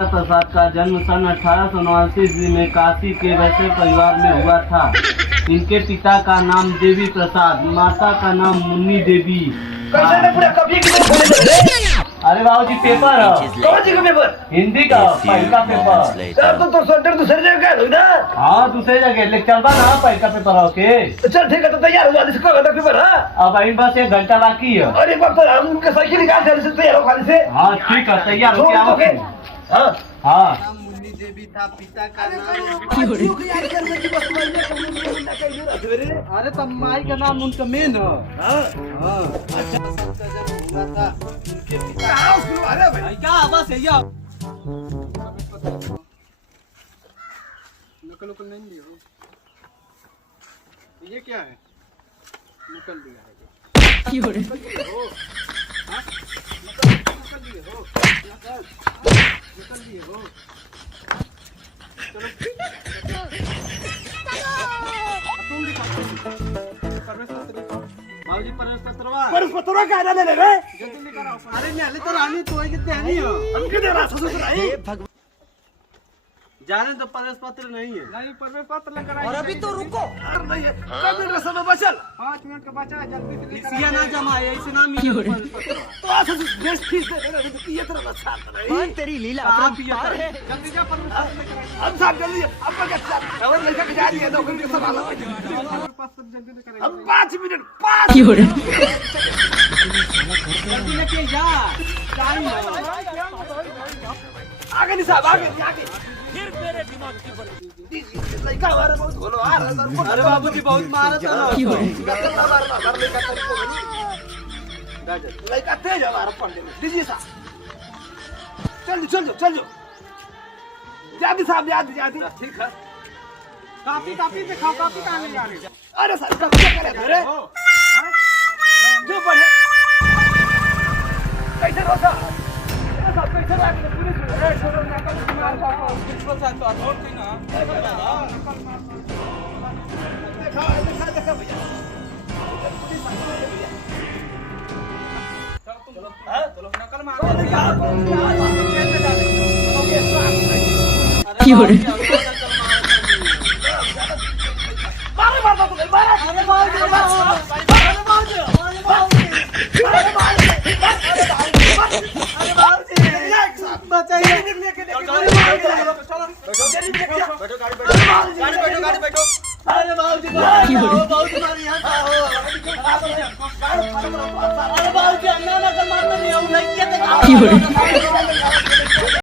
प्रसाद का जन्म सन 1889 ईस्वी में काशी के वैश्य परिवार में हुआ था। इनके पिता का नाम देवी प्रसाद, माता का नाम मुन्नी देवी। अरे बाबूजी पेपर कौन सी का पेपर? हिंदी का पहला पेपर। तो सेंटर दूसरी जगह है ना? हाँ दूसरे जगह लेके चल बा ना पहला पेपर ओके। चल ठीक है तो तैयार हो जा, इसका वाला पेपर। हाँ अब अभी बस 1 घंटा बाकी है। अरे बाप रे, हम उनके साइकिल निकाल दे, तैयार हो खाली से। हाँ ठीक है तैयार हो गया। हाँ हाँ मुन्नी देवी था, पिता का नाम। अरे तब माई का नाम उनका मेन है। अच्छा सबका जन्म हुआ था उनके पिता। क्या बस है या नकल उकल नहीं लियो। ये क्या है? नकल लिया है। क्यों रे? नकल लिए हो? निकल लिए हो। चलो तुम दिखाओ प्रवेश पत्र। बाबूजी प्रवेश पत्रवा। पर उस पत्रों का आना ले रे। जल्दी लेकर आओ। अरे मैं तो रानी तो है कितने नहीं हो। हम किधर रहा ससुर आई? जाने तो प्रवेश पत्र नहीं है। नहीं प्रवेश पत्र लेकर आइए। और अभी तो रुको। नहीं है कब मिनट समय बचल? 5 मिनट का बचा है, जल्दी से लेकर आओ। ना जमा है ऐसे ना मिले तो आ ससुर बेस्ट फीस दे दे, ये तरह अच्छा नहीं। तेरी लीला आप ये है। जल्दी जा प्रवेश पत्र लेकर आइए। हम साहब जल्दी अब का क्या और लेकर जा दिए तो फिर सवाल है। प्रवेश पत्र जल्दी लेकर आइए। हम 5 मिनट 5 जल्दी लेके जा। टाइम आगे नहीं साहब आगे फिर मेरे दिमाग की बड़ी लड़का हमारे बहुत बोलो आ रहा। अरे बाबूजी बहुत मारा था ना। लड़का तेज है हमारा पढ़ने में। दीजिए साहब चल जाओ जादी साहब जादी ठीक है। कापी दिखाओ, कापी कहाँ ले जा रहे हो? अरे सर कब क्या करे रे जो पढ़े कैसे रोसा साहब कैसे रख पुलिस रे छोड़ो नकल मार पाओ पुलिस साहब तो और कोई ना देखा भैया चलो नकल मार क्यों रे? क्यों